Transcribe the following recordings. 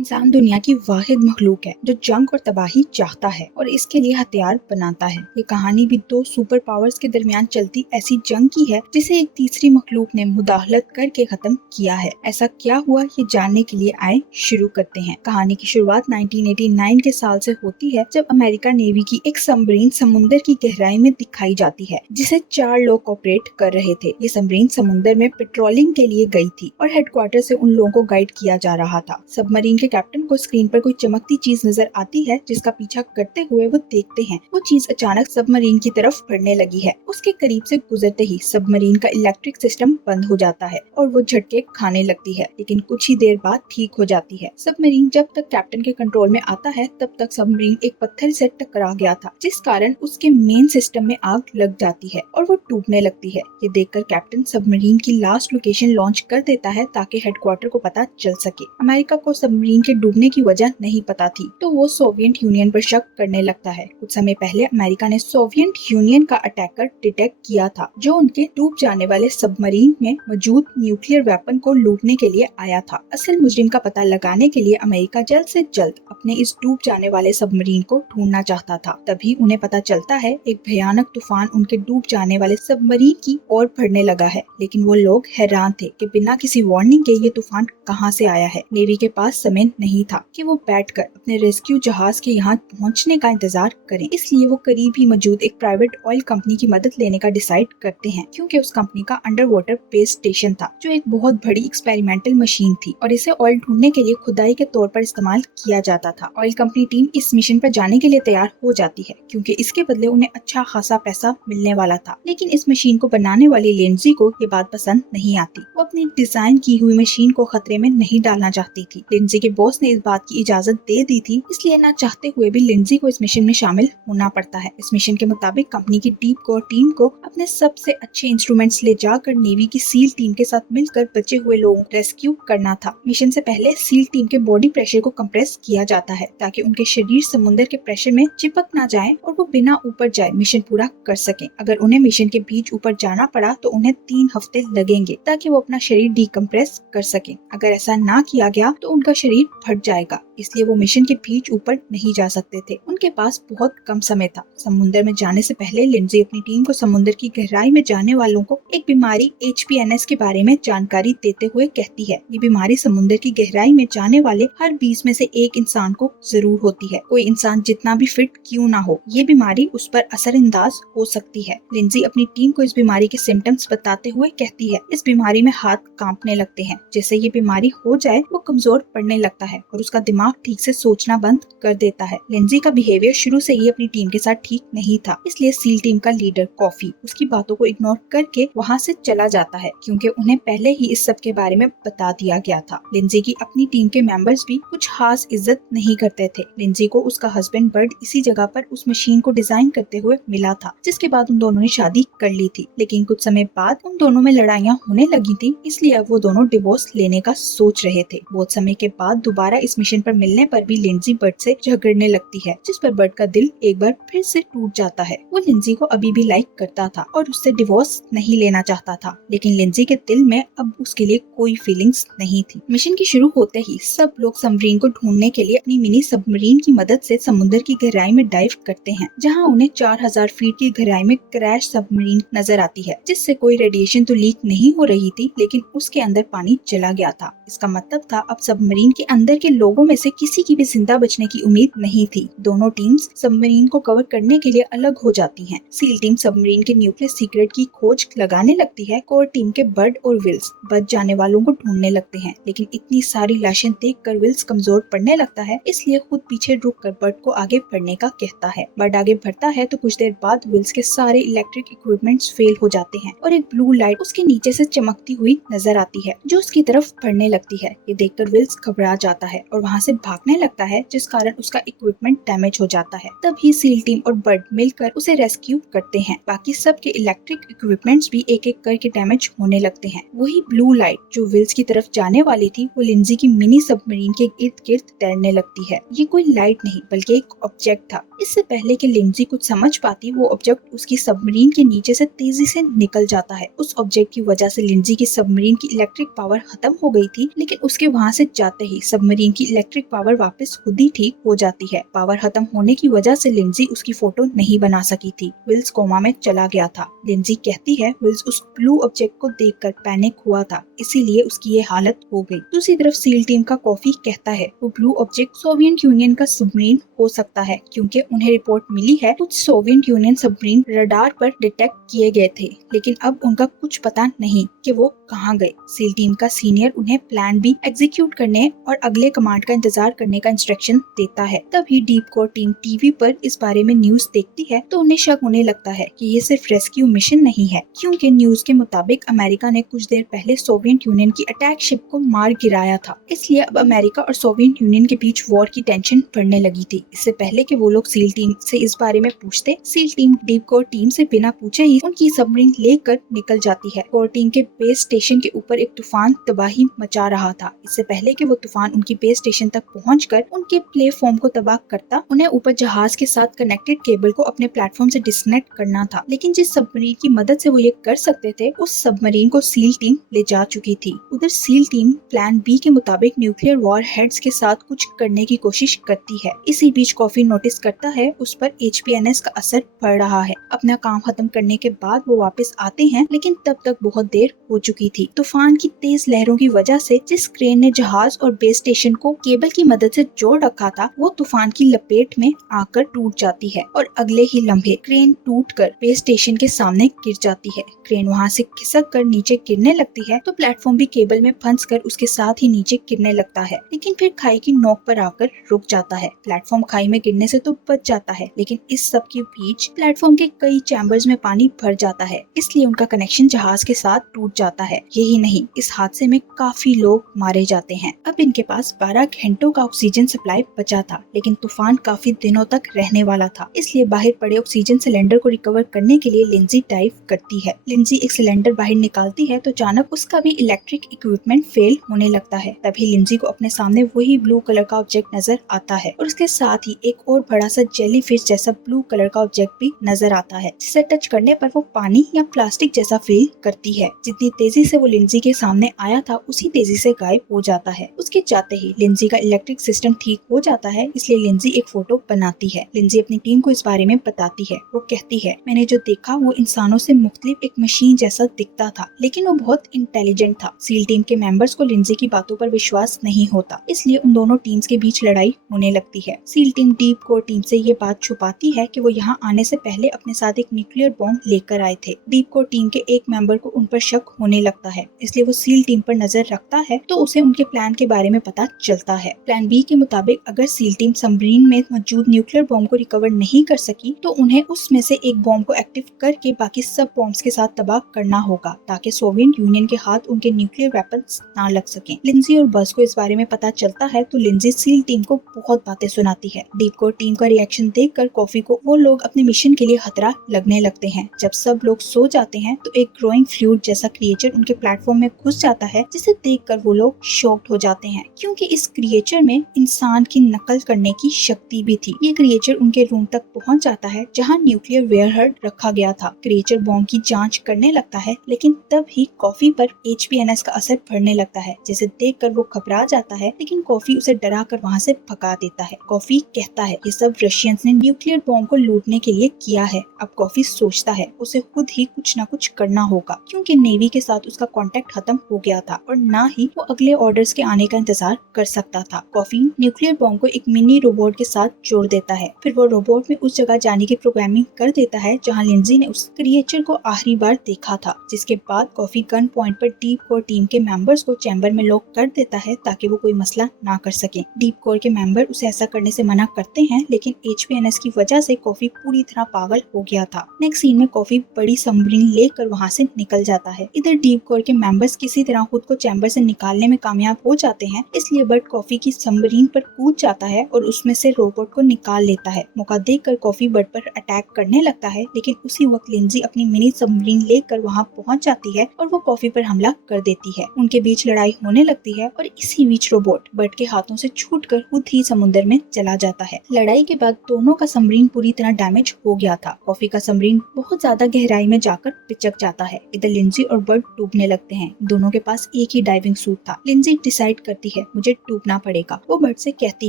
इंसान दुनिया की वाहिद मखलूक है जो जंग और तबाही चाहता है और इसके लिए हथियार बनाता है। ये कहानी भी दो सुपर पावर्स के दरमियान चलती ऐसी जंग की है जिसे एक तीसरी मखलूक ने मुदाखलत करके खत्म किया है। ऐसा क्या हुआ ये जानने के लिए आए शुरू करते हैं। कहानी की शुरुआत 1989 के साल से होती है जब अमेरिका नेवी की एक सबमरीन समुद्र की गहराई में दिखाई जाती है जिसे 4 लोग ऑपरेट कर रहे थे। ये सबमरीन समुद्र में पेट्रोलिंग के लिए गई थी और हेडक्वार्टर से उन लोगों को गाइड किया जा रहा था। सबमरीन के कैप्टन को स्क्रीन पर कोई चमकती चीज नजर आती है जिसका पीछा करते हुए वो देखते हैं। वो चीज अचानक सबमरीन की तरफ बढ़ने लगी है। उसके करीब से गुजरते ही सबमरीन का इलेक्ट्रिक सिस्टम बंद हो जाता है और वो झटके खाने लगती है, लेकिन कुछ ही देर बाद ठीक हो जाती है। सबमरीन जब तक कैप्टन के कंट्रोल में आता है तब तक सबमरीन एक पत्थर से टकरा गया था जिस कारण उसके मेन सिस्टम में आग लग जाती है और वो टूटने लगती है। ये देखकर कैप्टन सबमरीन की लास्ट लोकेशन लॉन्च कर देता है ताकि हेडक्वार्टर को पता चल सके। अमेरिका को सबमरीन के डूबने की वजह नहीं पता थी तो वो सोवियत यूनियन पर शक करने लगता है। कुछ समय पहले अमेरिका ने सोवियत यूनियन का अटैकर डिटेक्ट किया था जो उनके डूब जाने वाले सबमरीन में मौजूद न्यूक्लियर वेपन को लूटने के लिए आया था। असल मुजरिम का पता लगाने के लिए अमेरिका जल्द से जल्द अपने इस डूब जाने वाले सबमरीन को ढूंढना चाहता था। तभी उन्हें पता चलता है एक भयानक तूफान उनके डूब जाने वाले सबमरीन की ओर बढ़ने लगा है, लेकिन वो लोग हैरान थे कि बिना किसी वार्निंग के ये तूफान कहां से आया है। नेवी के पास समय नहीं था कि वो बैठकर अपने रेस्क्यू जहाज के यहाँ पहुँचने का इंतजार करें, इसलिए वो करीब ही मौजूद एक प्राइवेट ऑयल कंपनी की मदद लेने का डिसाइड करते हैं क्योंकि उस कंपनी का अंडर वाटर बेस स्टेशन था जो एक बहुत बड़ी एक्सपेरिमेंटल मशीन थी और इसे ऑयल ढूंढने के लिए खुदाई के तौर पर इस्तेमाल किया जाता था। ऑयल कंपनी टीम इस मिशन पर जाने के लिए तैयार हो जाती है क्योंकि इसके बदले उन्हें अच्छा खासा पैसा मिलने वाला था, लेकिन इस मशीन को बनाने वाली लिंडजी को ये बात पसंद नहीं आती। वो अपनी डिजाइन की हुई मशीन को खतरे में नहीं डालना चाहती थी। लिंडजी के बॉस ने इस बात की इजाजत दे दी थी, इसलिए ना चाहते हुए भी लिंडजी को इस मिशन में शामिल होना पड़ता है। इस मिशन के मुताबिक कंपनी की डीप कोर टीम को अपने सबसे अच्छे इंस्ट्रूमेंट्स ले जाकर नेवी की सील टीम के साथ मिलकर बचे हुए लोगों को रेस्क्यू करना था। मिशन से पहले सील टीम के बॉडी प्रेशर को कंप्रेस किया जाता है ताकि उनके शरीर समुद्र के प्रेशर में चिपक ना जाए और वो बिना ऊपर जाए मिशन पूरा कर सके। अगर उन्हें मिशन के बीच ऊपर जाना पड़ा तो उन्हें 3 हफ्ते लगेंगे ताकि वो अपना शरीर डिकम्प्रेस कर सके। अगर ऐसा ना किया गया तो उनका शरीर फट जाएगा, इसलिए वो मिशन के बीच ऊपर नहीं जा सकते थे। उनके पास बहुत कम समय था। समुद्र में जाने से पहले लिंडजी अपनी टीम को समुद्र की गहराई में जाने वालों को एक बीमारी HPNS के बारे में जानकारी देते हुए कहती है। ये बीमारी समुद्र की गहराई में जाने वाले हर 20 में से एक इंसान को जरूर होती है, कोई इंसान जितना भी फिट क्यों ना हो, ये बीमारी उस पर असरअंदाज हो सकती है। लिंडजी अपनी टीम को इस बीमारी के सिम्टम्स बताते हुए कहती है, इस बीमारी में हाथ कांपने लगते हैं। जैसे ये बीमारी हो जाए वो कमजोर पड़ने लगता है और उसका दिमाग ठीक से सोचना बंद कर देता है। लिंडजी का बिहेवियर शुरू से ही अपनी टीम के साथ ठीक नहीं था, इसलिए सील टीम का लीडर कॉफी उसकी बातों को इग्नोर करके वहाँ से चला जाता है क्योंकि उन्हें पहले ही इस सब के बारे में बता दिया गया था। लिंडजी की अपनी टीम के मेंबर्स भी कुछ खास इज्जत नहीं करते थे। लिंडजी को उसका हस्बैंड बर्ड इसी जगह पर उस मशीन को डिजाइन करते हुए मिला था जिसके बाद उन दोनों ने शादी कर ली थी, लेकिन कुछ समय बाद उन दोनों में लड़ाइयाँ होने लगी थी, इसलिए अब वो दोनों डिवोर्स लेने का सोच रहे थे। बहुत समय के बाद दोबारा इस मिशन पर मिलने पर भी लिंडजी बर्ड से झगड़ने लगती है, जिस पर बर्ड का दिल एक बार फिर से टूट जाता है। वो लिंडजी को अभी भी लाइक करता था और उससे डिवोर्स नहीं लेना चाहता था, लेकिन लिंडजी के दिल में अब उसके लिए कोई फीलिंग्स नहीं थी। मिशन की शुरू होते ही सब लोग सबमरीन को ढूंढने के लिए अपनी मिनी सबमरीन की मदद से समुद्र की गहराई में डाइव करते हैं, जहां उन्हें 4000 फीट की गहराई में क्रैश सबमरीन नजर आती है जिससे कोई रेडिएशन तो लीक नहीं हो रही थी, लेकिन उसके अंदर पानी चला गया था। इसका मतलब था अब सबमरीन के अंदर के लोगों में से किसी की भी जिंदा बचने की उम्मीद नहीं थी। दोनों टीम्स सबमरीन को कवर करने के लिए अलग हो जाती हैं। सील टीम सबमरीन के न्यूक्लियर सीक्रेट की खोज लगाने लगती है। कोर टीम के बर्ड और विल्स बच जाने वालों को ढूंढने लगते हैं, लेकिन इतनी सारी लाशें देखकर विल्स कमजोर पड़ने लगता है, इसलिए खुद पीछे रुककर बर्ड को आगे बढ़ने का कहता है। बर्ड आगे बढ़ता है तो कुछ देर बाद विल्स के सारे इलेक्ट्रिक इक्विपमेंट्स फेल हो जाते हैं और एक ब्लू लाइट उसके नीचे से चमकती हुई नजर आती है जो उसकी तरफ बढ़ने लगती है। ये देखकर विल्स घबरा जाता है और वहाँ से भागने लगता है, जिस कारण उसका इक्विपमेंट डैमेज हो जाता है। तभी सील टीम और बर्ड मिलकर उसे रेस्क्यू करते हैं। बाकी सबके इलेक्ट्रिक इक्विपमेंट्स भी एक एक करके डैमेज होने लगते हैं। वही ब्लू लाइट जो विल्स की तरफ जाने वाली थी वो लिंडजी की मिनी सबमरीन के इर्द गिर्द तैरने लगती है। ये कोई लाइट नहीं बल्कि एक ऑब्जेक्ट था। इससे पहले कि लिंडजी कुछ समझ पाती, वो ऑब्जेक्ट उसकी सबमरीन के नीचे से तेजी से निकल जाता है। उस ऑब्जेक्ट की वजह से लिंडजी की सबमरीन की इलेक्ट्रिक पावर खत्म हो गई थी, लेकिन उसके वहाँ से जाते ही सबमरीन की इलेक्ट्रिक इलेक्ट्रिक पावर वापस खुद ही ठीक हो जाती है। पावर खत्म होने की वजह से लिंजी उसकी फोटो नहीं बना सकी थी। विल्स कोमा में चला गया था। लिंजी कहती है विल्स उस ब्लू ऑब्जेक्ट को देखकर पैनिक हुआ था, इसीलिए उसकी ये हालत हो गई। दूसरी तरफ सील टीम का कॉफी कहता है वो ब्लू ऑब्जेक्ट सोवियत यूनियन का सबमरीन हो सकता है, क्योंकि उन्हें रिपोर्ट मिली है कुछ सोवियत यूनियन सबमरीन रडार पर डिटेक्ट किए गए थे, लेकिन अब उनका कुछ पता नहीं कि वो कहाँ गए। सील टीम का सीनियर उन्हें प्लान बी एग्जीक्यूट करने और अगले कमांड का इंतजार करने का इंस्ट्रक्शन देता है। तभी डीप कोर टीम टीवी पर इस बारे में न्यूज देखती है तो उन्हें शक होने लगता है कि ये सिर्फ रेस्क्यू मिशन नहीं है, क्योंकि न्यूज के मुताबिक अमेरिका ने कुछ देर पहले सोवियत यूनियन की अटैक शिप को मार गिराया था। इसलिए अब अमेरिका और सोवियत यूनियन के बीच वॉर की टेंशन बढ़ने लगी थी। इससे पहले कि वो लोग सील टीम से इस बारे में पूछते, seal team deep core team से बिना पूछे ही उनकी सबमरीन लेकर निकल जाती है। कोर टीम के बेस स्टेशन के ऊपर एक तूफान तबाही मचा रहा था। इससे पहले कि वो तूफान उनकी बेस स्टेशन तक पहुंचकर उनके प्लेटफॉर्म को तबाह करता, उन्हें ऊपर जहाज के साथ कनेक्टेड केबल को अपने प्लेटफॉर्म से डिस्कनेक्ट करना था। लेकिन जिस सबमरीन की मदद से वो ये कर सकते थे, उस सबमरीन को सील टीम ले जा चुकी थी। उधर सील टीम प्लान बी के मुताबिक न्यूक्लियर वॉर हेड्स के साथ कुछ करने की कोशिश करती है। इसी बीच कॉफी नोटिस करता है उस पर HPNS का असर पड़ रहा है। अपना काम खत्म करने के बाद वो वापस आते हैं, लेकिन तब तक बहुत देर हो चुकी थी। तूफान की तेज लहरों की वजह से जिस क्रेन ने जहाज और बेस स्टेशन को केबल की मदद से जोड़ रखा था, वो तूफान की लपेट में आकर टूट जाती है और अगले ही लम्हे क्रेन टूटकर बेस स्टेशन के सामने गिर जाती है। क्रेन वहां से खिसक कर नीचे गिरने लगती है तो प्लेटफॉर्म भी केबल में फंस कर उसके साथ ही नीचे गिरने लगता है, लेकिन फिर खाई की नोक पर आकर रुक जाता है। प्लेटफॉर्म खाई में गिरने से तो बच जाता है, लेकिन इस सब के बीच प्लेटफॉर्म के कई चैम्बर्स में पानी भर जाता है, इसलिए उनका कनेक्शन जहाज के साथ टूट जाता है। यही नहीं, इस हादसे में काफी लोग मारे जाते हैं। अब इनके पास 12 घंटों का ऑक्सीजन सप्लाई बचा था, लेकिन तूफान काफी दिनों तक रहने वाला था, इसलिए बाहर पड़े ऑक्सीजन सिलेंडर को रिकवर करने के लिए लिंजी डाइव करती है। लिंजी एक सिलेंडर बाहर निकालती है तो अचानक उसका भी इलेक्ट्रिक इक्विपमेंट फेल होने लगता है। तभी लिंजी को अपने सामने वही ब्लू कलर का ऑब्जेक्ट नजर आता है और उसके साथ ही एक और बड़ा सा जेलीफिश जैसा ब्लू कलर का ऑब्जेक्ट भी नजर आता है, जिसे टच करने पर वो पानी या प्लास्टिक जैसा फील करती है। जितनी तेजी से वो लिंजी के सामने आया था, उसी तेजी से गायब हो जाता है। उसके जाते ही लिंजी का इलेक्ट्रिक सिस्टम ठीक हो जाता है, इसलिए लिंजी एक फोटो बनाती है। लिंजी अपनी टीम को इस बारे में बताती है। वो कहती है, मैंने जो देखा वो इंसानों से मुख्तलिफ एक मशीन जैसा दिखता था, लेकिन वो बहुत इंटेलिजेंट था। सील टीम के मेंबर्स को लिंजी की बातों पर विश्वास नहीं होता, इसलिए उन दोनों टीम्स के बीच लड़ाई होने लगती है। Seal team deep core team से ये बात छुपाती है कि वो यहाँ आने से पहले अपने साथ एक न्यूक्लियर बॉम्ब लेकर आए थे। डीप कोर टीम के एक मेंबर को उन पर शक होने लगता है, इसलिए वो सील टीम पर नजर रखता है तो उसे उनके प्लान के बारे में पता चलता है। प्लान बी के मुताबिक अगर सील टीम सबमरीन में मौजूद न्यूक्लियर बॉम्ब को रिकवर नहीं कर सकी तो उन्हें उसमें से एक बॉम्ब को एक्टिव करके बाकी सब बॉम्ब्स के साथ तबाह करना होगा, ताकि सोवियत यूनियन के हाथ उनके न्यूक्लियर वेपन्स ना लग सके। लिंजी और बस को इस बारे में पता चलता है तो लिंजी सील टीम को बहुत बातें सुनाती है। डीप कोर टीम का रिएक्शन देखकर कॉफी को वो लोग अपने मिशन के लिए खतरा लगने लगते हैं। जब सब लोग सो जाते हैं तो एक ग्रोइंग फ्लूइड जैसा क्रिएचर उनके प्लेटफॉर्म में घुस जाता है, जिसे देखकर वो लोग शॉक्ड हो जाते हैं, क्योंकि इस क्रिएचर में इंसान की नकल करने की शक्ति भी थी। ये क्रिएचर उनके रूम तक पहुंच जाता है जहां न्यूक्लियर वेयरहेड रखा गया था। क्रिएचर बॉम्ब की जांच करने लगता है, लेकिन तब ही कॉफी पर HPNS का असर पड़ने लगता है, जिसे देखकर वो घबरा जाता है, लेकिन कॉफी उसे डरा कर वहाँ से भगा देता है। कॉफी कहता है ये सब रशियंस ने न्यूक्लियर बॉम्ब को लूटने के लिए किया है। अब कॉफी सोचता है उसे खुद ही कुछ न कुछ करना होगा, क्योंकि नेवी के साथ उसका कांटेक्ट खत्म हो गया था और ना ही वो अगले ऑर्डर्स के आने का इंतजार कर सकता था। कॉफी न्यूक्लियर बॉम्ब को एक मिनी रोबोट के साथ जोड़ देता है। फिर वो रोबोट में उस जगह जाने की प्रोग्रामिंग कर देता है जहाँ लिंजी ने उस क्रिएचर को आखिरी बार देखा था, जिसके बाद कॉफी गन पॉइंट पर डीप कोर टीम के मेंबर्स को चैम्बर में लॉक कर देता है ताकि वो कोई मसला ना कर सके। डीप कोर के मेंबर उसे ऐसा करने से मना करते हैं, लेकिन HPNS की वजह से कॉफी पूरी तरह पागल हो गया था। नेक्स्ट सीन में कॉफी बड़ी सबमरीन लेकर वहाँ से निकल जाता है। इधर डीप कोर के मेंबर्स किसी तरह खुद को चैम्बर से निकालने में कामयाब हो जाते हैं, इसलिए बर्ट कॉफी की सबमरीन पर कूद जाता है और उसमें से रोबोट को निकाल लेता है। मौका देखकर कॉफी बर्ट पर अटैक करने लगता है, लेकिन उसी वक्त लिंजी अपनी मिनी सबमरीन लेकर वहाँ पहुँच जाती है और वो कॉफी पर हमला कर देती है। उनके बीच लड़ाई होने लगती है और इसी बीच रोबोट बर्ट के हाथों से छूटकर खुद ही समुद्र में चला जाता है। लड़ाई के बाद दोनों का सबमरीन पूरी तरह डैमेज हो गया था। कॉफी का सबमरीन बहुत ज्यादा गहराई में जाकर पिचक जाता है। इधर लिंजी और बर्ट डूब डूबने लगते हैं। दोनों के पास एक ही डाइविंग सूट था। लिंजी डिसाइड करती है मुझे डूबना पड़ेगा। वो बर्ड से कहती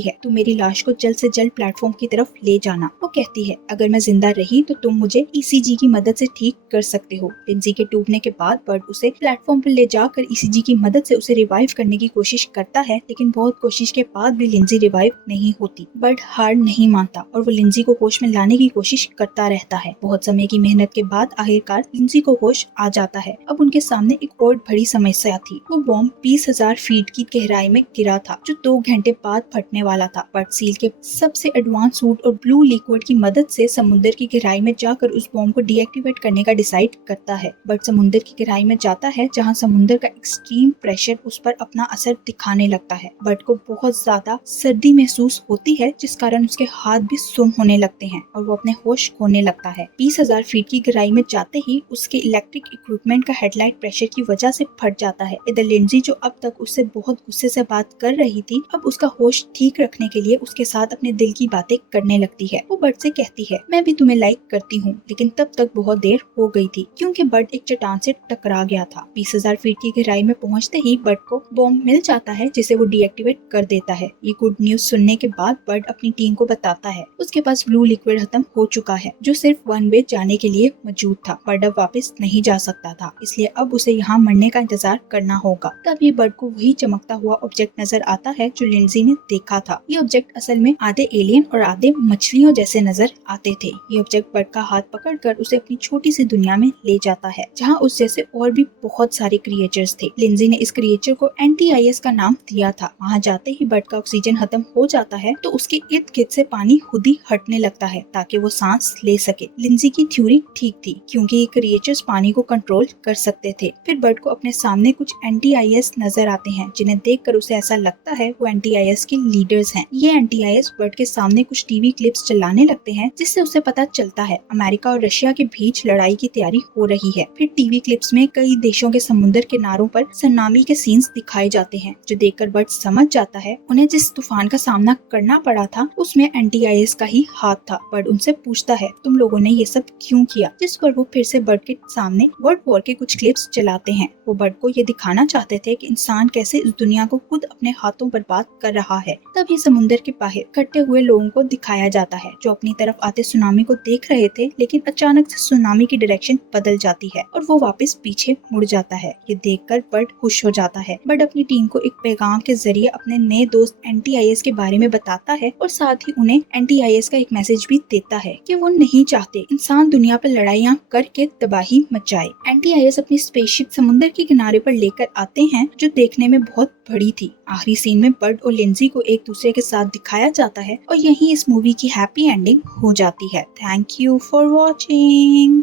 है तुम मेरी लाश को जल्द से जल्द प्लेटफॉर्म की तरफ ले जाना। वो कहती है अगर मैं जिंदा रही तो तुम मुझे ईसीजी की मदद से ठीक कर सकते हो। लिंजी के डूबने के बाद बर्ड उसे प्लेटफॉर्म पर ले जाकर ईसीजी की मदद से उसे रिवाइव करने की कोशिश करता है, लेकिन बहुत कोशिश के बाद भी लिंजी रिवाइव नहीं होती। बर्ड हार नहीं मानता और वो लिंजी को होश में लाने की कोशिश करता रहता है। बहुत समय की मेहनत के बाद आखिरकार लिंजी को होश आ जाता है। अब उनके सामने एक और बड़ी समस्या थी। वो बॉम्ब 20,000 फीट की गहराई में गिरा था जो 2 घंटे बाद फटने वाला था। बर्ड सील के सबसे एडवांस सूट और ब्लू लिक्विड की मदद से समुद्र की गहराई में जाकर उस बॉम्ब को डीएक्टिवेट करने का डिसाइड करता है। बर्ड समुद्र की गहराई में जाता है जहाँ समुद्र का एक्सट्रीम प्रेशर उस पर अपना असर दिखाने लगता है। बर्ड को बहुत ज्यादा सर्दी महसूस होती है जिस कारण उसके हाथ भी सुन्न होने लगते हैं और वो अपने होश खोने लगता है। 20,000 फीट की गहराई में जाते ही उसके इलेक्ट्रिक इक्विपमेंट का हेडलाइट प्रेशर की वजह से फट जाता है। इधर लिंजी जो अब तक उससे बहुत गुस्से से बात कर रही थी, अब उसका होश ठीक रखने के लिए उसके साथ अपने दिल की बातें करने लगती है। वो बर्ड से कहती है मैं भी तुम्हें लाइक करती हूँ, लेकिन तब तक बहुत देर हो गई थी क्योंकि बर्ड एक चट्टान से टकरा गया था। 20,000 फीट की गहराई में पहुँचते ही बर्ड को बॉम्ब मिल जाता है जिसे वो डीएक्टिवेट कर देता है। ये गुड न्यूज सुनने के बाद बर्ड अपनी टीम को बताता है उसके पास ब्लू लिक्विड खत्म हो चुका है जो सिर्फ वन वे जाने के लिए मौजूद था। बर्ड अब वापस नहीं जा सकता था, इसलिए अब उसे यहाँ मरने का इंतजार करना होगा। तभी बर्ड को वही चमकता हुआ ऑब्जेक्ट नजर आता है जो लिंजी ने देखा था। ये ऑब्जेक्ट असल में आधे एलियन और आधे मछलियों जैसे नजर आते थे। ये ऑब्जेक्ट बर्ड का हाथ पकड़कर उसे अपनी छोटी सी दुनिया में ले जाता है जहाँ उस जैसे और भी बहुत सारे क्रिएचर्स थे। लिंजी ने इस क्रिएचर को NTIS का नाम दिया था। वहाँ जाते ही बर्ड का ऑक्सीजन खत्म हो जाता है तो उसके इर्द गिर्द से पानी खुद ही हटने लगता है ताकि वो सांस ले सके। लिंजी की थ्योरी ठीक थी क्योंकि ये क्रिएचर्स पानी को कंट्रोल कर सकते थे। फिर बर्ड को अपने सामने कुछ NTIS नजर आते हैं जिन्हें देखकर उसे ऐसा लगता है वो NTIS के लीडर्स हैं। ये NTIS बर्ड के सामने कुछ टीवी क्लिप्स चलाने लगते हैं जिससे उसे पता चलता है अमेरिका और रशिया के बीच लड़ाई की तैयारी हो रही है। फिर टीवी क्लिप्स में कई देशों के समुद्र किनारों पर सुनामी के सीन्स दिखाए जाते हैं जो देखकर बर्ड समझ जाता है उन्हें जिस तूफान का सामना करना पड़ा था उसमें NTIS का ही हाथ था। बर्ड उनसे पूछता है तुम लोगों ने ये सब क्यों किया, जिस पर वो फिर से बर्ड के सामने वर्ल्ड वॉर के कुछ क्लिप्स चलाते हैं। वो बर्ड को ये दिखाना चाहते थे कि इंसान कैसे इस दुनिया को खुद अपने हाथों बर्बाद कर रहा है। तभी समुद्र के बाहर इकट्ठे हुए लोगों को दिखाया जाता है जो अपनी तरफ आते सुनामी को देख रहे थे, लेकिन अचानक से सुनामी की डायरेक्शन बदल जाती है और वो वापस पीछे मुड़ जाता है। ये देखकर बर्ड खुश हो जाता है। बर्ड अपनी टीम को एक पैगाम के जरिए अपने नए दोस्त NTIS के बारे में बताता है और साथ ही उन्हें NTIS का एक मैसेज भी देता है कि वो नहीं चाहते इंसान दुनिया पर लड़ाइयाँ करके तबाही मचाए। NTIS अपनी स्पेसशिप समुद्र के किनारे पर लेकर आते हैं जो देखने में बहुत बड़ी थी। आखिरी सीन में बर्ड और लिंजी को एक दूसरे के साथ दिखाया जाता है और यही इस मूवी की हैप्पी एंडिंग हो जाती है। Thank you for watching.